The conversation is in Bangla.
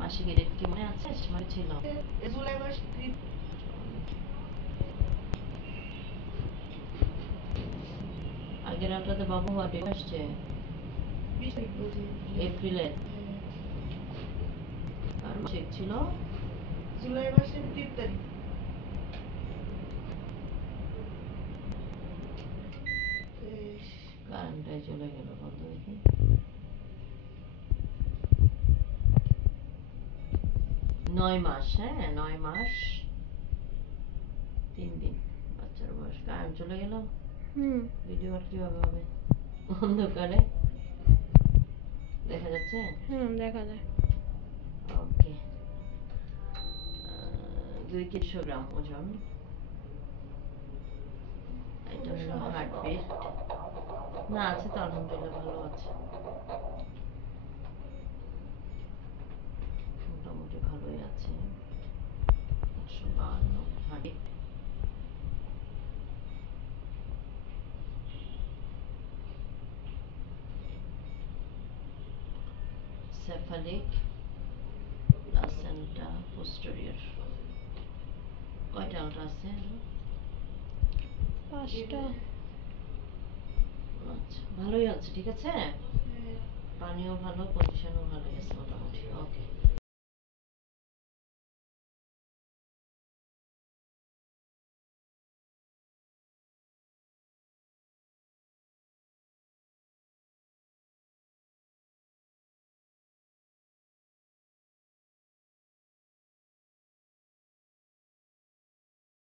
মাসিক ডেট কি মনে আছে? সময় ছিল জুলাই মাস আগের আটটাতে বাবু হওয়া ডেট আসছে 20 তারিখ বুঝি এপ্রিলে আর মাসিক ছিল জুলাই মাসের 3 তারিখ কারেন্টটাই চলে গেল বন্ধ দেখি 9 মাস। হ্যাঁ 9 মাস 3 দিন বাচ্চার বয়স। কারেন্ট চলে গেল। ভিডিও আর কিভাবে হবে অন্ধকারে? দেখা যাচ্ছে? দেখা যায়। ওকে 2 গ্রাম ওজন। এটা হলো হার্টবিট। না আছে তো আলহামদুলিল্লাহ ভালো আছে, মোটামুটি ভালোই আছে। 152 হার্টবিট। cephalic placenta posterior। কয়টা আলট্রা আছে? 5টা। আচ্ছা ভালোই আছে, ঠিক আছে। পানিও ভালো, পজিশনও ভালো আছে মোটামুটি। ওকে